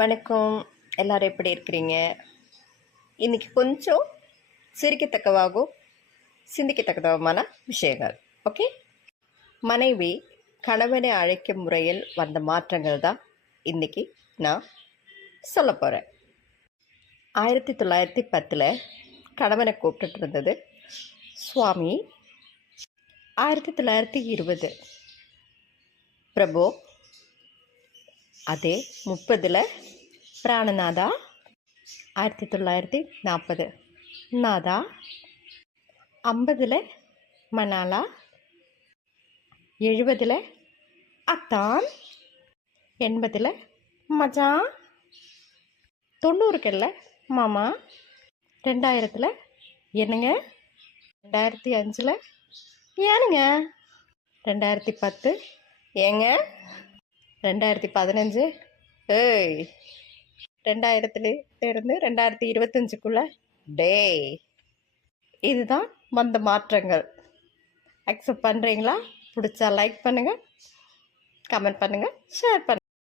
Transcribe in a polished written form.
வணக்கம். எல்லாரும் எப்படி இருக்கிறீங்க? இன்னைக்கு கொஞ்சம் சிரிக்கத்தக்கவாகவும் சிந்திக்கத்தக்கதுமான விஷயங்கள். ஓகே, மனைவி கணவனை அழைக்கும் முறையில் வந்த மாற்றங்கள் தான் இன்னைக்கு நான் சொல்ல போகிறேன். 1910 கணவனை கூப்பிட்டுட்டு இருந்தது சுவாமி. 1920 பிரபு. அதே 30 பிராணநாதா. 1940 நாதா. 50 மணாலா. 70 அத்தான். 80 மச்சான். 90 மாமா. 2000 என்னங்க. 2005 ஏனுங்க. 2010 ஏங்க. 2015 ஏய். 2000 இருந்து 2025 டேய். இதுதான் வந்த மாற்றங்கள். அக்செப்ட் பண்ணுறீங்களா? பிடிச்சா லைக் பண்ணுங்கள், கமெண்ட் பண்ணுங்கள், ஷேர் பண்ணுங்கள்.